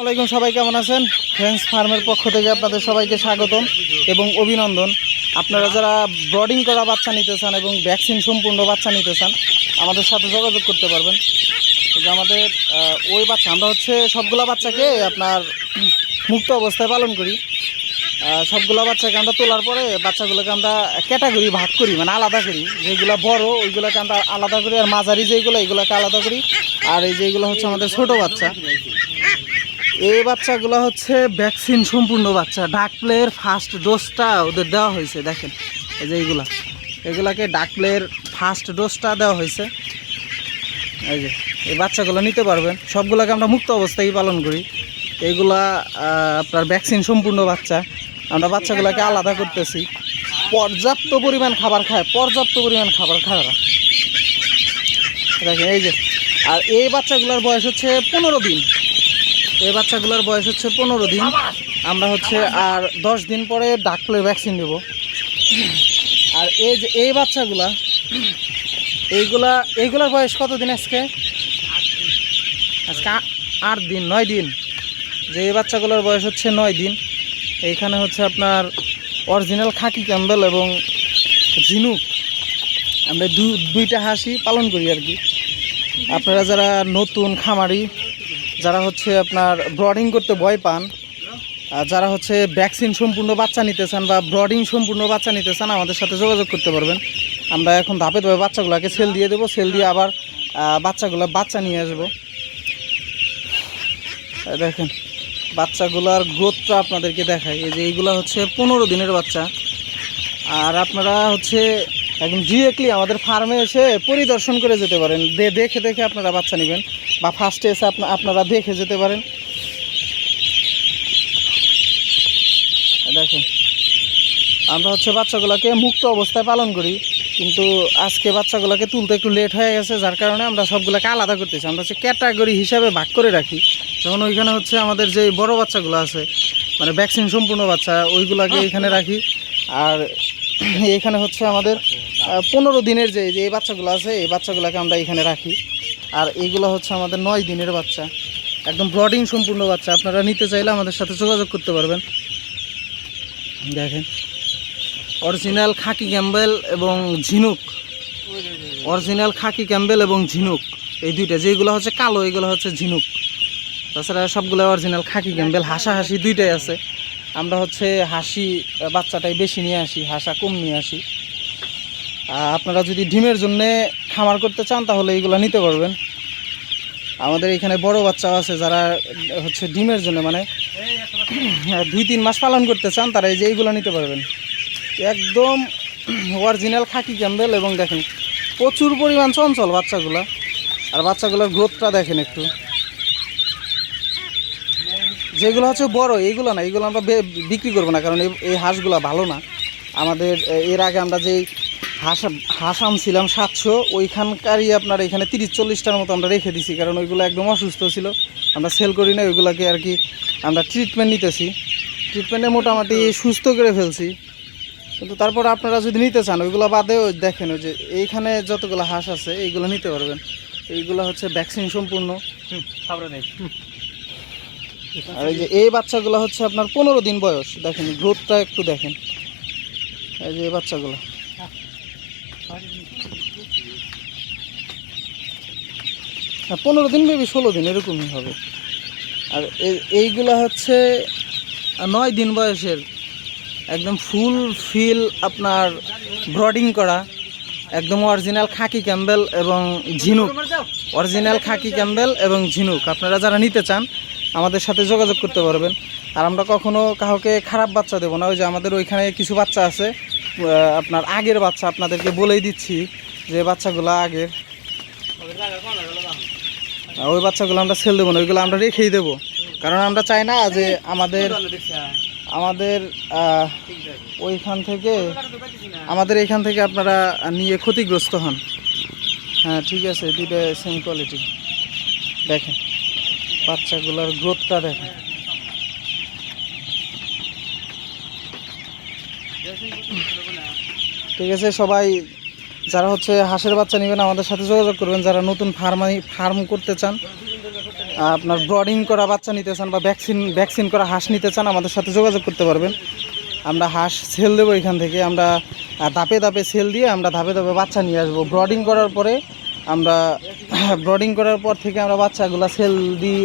আসসালামাইকুম সবাই কেমন আছেন? ফ্রেন্ডস ফার্মের পক্ষ থেকে আপনাদের সবাইকে স্বাগতম এবং অভিনন্দন। আপনারা যারা ব্রডিং করা বাচ্চা নিতে চান এবং ভ্যাকসিন সম্পূর্ণ বাচ্চা নিতে চান, আমাদের সাথে যোগাযোগ করতে পারবেন। যে আমাদের ওই বাচ্চা, আমরা হচ্ছে সবগুলো বাচ্চাকে আপনার মুক্ত অবস্থায় পালন করি। সবগুলা বাচ্চাকে আমরা তোলার পরে বাচ্চাগুলোকে আমরা ক্যাটাগরি ভাগ করি মানে আলাদা করি। যেগুলো বড়, ওইগুলোকে আমরা আলাদা করি, আর মাঝারি যেগুলো এগুলোকে আলাদা করি। আর এই যেগুলো হচ্ছে আমাদের ছোট বাচ্চা। এই বাচ্চাগুলো হচ্ছে ভ্যাকসিন সম্পূর্ণ বাচ্চা। ডাক প্লেয়ের ফার্স্ট ডোজটা ওদের দেওয়া হয়েছে, দেখেন। এই যে এইগুলা। এগুলাকে ডাক প্লেয়ের ফার্স্ট ডোজটা দেওয়া হয়েছে। এই যে, এই বাচ্চাগুলো নিতে পারবেন। সবগুলোকে আমরা মুক্ত অবস্থায় পালন করি। এইগুলা আপনার ভ্যাকসিন সম্পূর্ণ বাচ্চা। আমরা বাচ্চাগুলোকে আলাদা করতেছি। পর্যাপ্ত পরিমাণ খাবার খায়, পর্যাপ্ত পরিমাণ খাবার খায় ওরা। দেখেন, এই যে। আর এই বাচ্চাগুলোর বয়স হচ্ছে পনেরো দিন। এই বাচ্চাগুলোর বয়স হচ্ছে পনেরো দিন। আমরা হচ্ছে আর দশ দিন পরে ডাকলে ভ্যাকসিন দেবো। আর এই যে এই বাচ্চাগুলা, এইগুলা, এইগুলার বয়স কত দিন আজকে আজকে আট দিন, নয় দিন। যে এই বাচ্চাগুলোর বয়স হচ্ছে নয় দিন, এইখানে হচ্ছে আপনার অরিজিনাল খাকি ক্যাম্বেল এবং ঝিনুক। আমরা দুইটা হাসি পালন করি আর কি। আপনারা যারা নতুন খামারি যারা হচ্ছে আপনার ব্রডিং করতে ভয় পান যারা হচ্ছে ভ্যাকসিন সম্পূর্ণ বাচ্চা নিতে চান বা ব্রডিং সম্পূর্ণ বাচ্চা নিতে চান, আমাদের সাথে যোগাযোগ করতে পারবেন। আমরা এখন ধাপে ধাপে বাচ্চাগুলোকে সেল দিয়ে দেবো সেল দিয়ে আবার বাচ্চাগুলো বাচ্চা নিয়ে আসব। দেখেন, বাচ্চাগুলোর গ্রোথটা আপনাদেরকে দেখাই। এই যে এইগুলো হচ্ছে পনেরো দিনের বাচ্চা। আর আপনারা হচ্ছে একদম ডিরেক্টলি আমাদের ফার্মে এসে পরিদর্শন করে যেতে পারেন। দে- দেখে দেখে আপনারা বাচ্চা নেবেন। বা ফার্স্টে এসে আপনারা দেখে যেতে পারেন। দেখেন আমরা হচ্ছে বাচ্চাগুলোকে মুক্ত অবস্থায় পালন করি। কিন্তু আজকে বাচ্চাগুলোকে তুলতে একটু লেট হয়ে গেছে যার কারণে আমরা সবগুলোকে আলাদা করতেছি। আমরা হচ্ছে ক্যাটাগরি হিসাবে ভাগ করে রাখি। যেমন ওইখানে হচ্ছে আমাদের যে বড় বাচ্চাগুলো আছে মানে ভ্যাকসিন সম্পূর্ণ বাচ্চা ওইগুলোকে এখানে রাখি। আর এখানে হচ্ছে আমাদের পনেরো দিনের যে এই বাচ্চাগুলো আছে, এই বাচ্চাগুলোকে আমরা এখানে রাখি। আর এইগুলো হচ্ছে আমাদের নয় দিনের বাচ্চা। একদম ব্রডিং সম্পূর্ণ বাচ্চা। আপনারা নিতে চাইলে আমাদের সাথে যোগাযোগ করতে পারবেন। দেখেন, অরিজিনাল খাকি ক্যাম্বেল এবং ঝিনুক। অরিজিনাল খাকি ক্যাম্বেল এবং ঝিনুক। এই দুইটা, যেগুলো হচ্ছে কালো, এগুলো হচ্ছে ঝিনুক। তাছাড়া সবগুলো অরিজিনাল খাকি ক্যাম্বেল। হাসা হাসি দুইটাই আছে। আমরা হচ্ছে হাসি বাচ্চাটাই বেশি নিয়ে আসি, হাসা কম নিয়ে আসি। আপনারা যদি ডিমের জন্য খামার করতে চান, তাহলে এইগুলো নিতে পারবেন। আমাদের এখানে বড় বাচ্চা আছে, যারা হচ্ছে ডিমের জন্য মানে দুই তিন মাস পালন করতে চান, তারা এই যে এইগুলো নিতে পারবেন। একদম অরিজিনাল খাকি ক্যাম্বেল এবং দেখেন, প্রচুর পরিমাণ চঞ্চল বাচ্চাগুলো। আর বাচ্চাগুলোর গ্রোথটা দেখেন একটু। যেগুলো হচ্ছে বড় এইগুলো না এইগুলো আমরা বিক্রি করব না, কারণ এই- এই হাঁসগুলো ভালো না। আমাদের এর আগে আমরা যেই হাঁস হাঁস আনছিলাম সাতশো, ওইখানকারই আপনার এখানে তিরিশ, চল্লিশটার মতো আমরা রেখে দিছি, কারণ ওইগুলো একদম অসুস্থ ছিল। আমরা সেল করি না ওইগুলোকে আর কি আমরা ট্রিটমেন্ট নিতেছি। ট্রিটমেন্টে মোটামুটি সুস্থ করে ফেলছি। কিন্তু তারপর আপনারা যদি নিতে চান, ওইগুলো বাদেও দেখেন ওই যে, এইখানে যতগুলো হাঁস আছে, এইগুলো নিতে পারবেন। এইগুলো হচ্ছে ভ্যাকসিন সম্পূর্ণ। আর এই যে এই বাচ্চাগুলো হচ্ছে আপনার পনেরো দিন বয়স। দেখেন, গ্রোথটা একটু দেখেন। এই যে এই বাচ্চাগুলো। হ্যাঁ পনেরো দিন বেবি ষোলো দিন, এরকমই হবে। আর এই- এইগুলা হচ্ছে নয় দিন বয়সের একদম ফুল ফিল আপনার ব্রডিং করা, একদম অরিজিনাল খাকি ক্যাম্বেল এবং ঝিনুক। অরিজিনাল খাকি ক্যাম্বেল এবং ঝিনুক। আপনারা যারা নিতে চান আমাদের সাথে যোগাযোগ করতে পারবেন। আর আমরা কখনো কাউকে খারাপ বাচ্চা দেবো না। ওই যে আমাদের ওইখানে কিছু বাচ্চা আছে আপনার আগের বাচ্চা আপনাদেরকে বলেই দিচ্ছি যে বাচ্চাগুলো আগের। ওই বাচ্চাগুলো আমরা সেল দেবো না, ওইগুলো আমরা রেখেই দেবো। কারণ আমরা চাই না যে আমাদের আমাদের ওইখান থেকে, আমাদের এখান থেকে আপনারা নিয়ে ক্ষতিগ্রস্ত হন। হ্যাঁ ঠিক আছে দুইটা সেম কোয়ালিটি দেখেন। বাচ্চাগুলোর গ্রোথটা দেখেন। ঠিক আছে, সবাই যারা হচ্ছে হাঁসের বাচ্চা নেবেন, আমাদের সাথে যোগাযোগ করবেন। যারা নতুন ফার্মাই ফার্ম করতে চান আপনার ব্রডিং করা বাচ্চা নিতে চান বা ভ্যাকসিন ভ্যাকসিন করা হাঁস নিতে চান, আমাদের সাথে যোগাযোগ করতে পারবেন। আমরা হাঁস সেল দেবো এখান থেকে। আমরা ধাপে ধাপে সেল দিয়ে আমরা ধাপে ধাপে বাচ্চা নিয়ে আসব। ব্রডিং করার পরে আমরা ব্রডিং করার পর থেকে আমরা বাচ্চাগুলো সেল দিই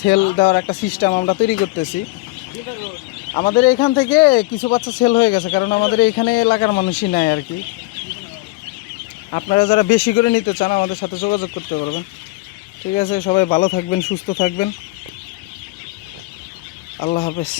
সেল দেওয়ার একটা সিস্টেম আমরা তৈরি করতেছি। আমাদের এখান থেকে কিছু বাচ্চা সেল হয়ে গেছে, কারণ আমাদের এখানে এলাকার মানুষই নেয় আর কি। আপনারা যারা বেশি করে নিতে চান, আমাদের সাথে যোগাযোগ করতে পারবেন। ঠিক আছে, সবাই ভালো থাকবেন, সুস্থ থাকবেন। আল্লাহ হাফেজ।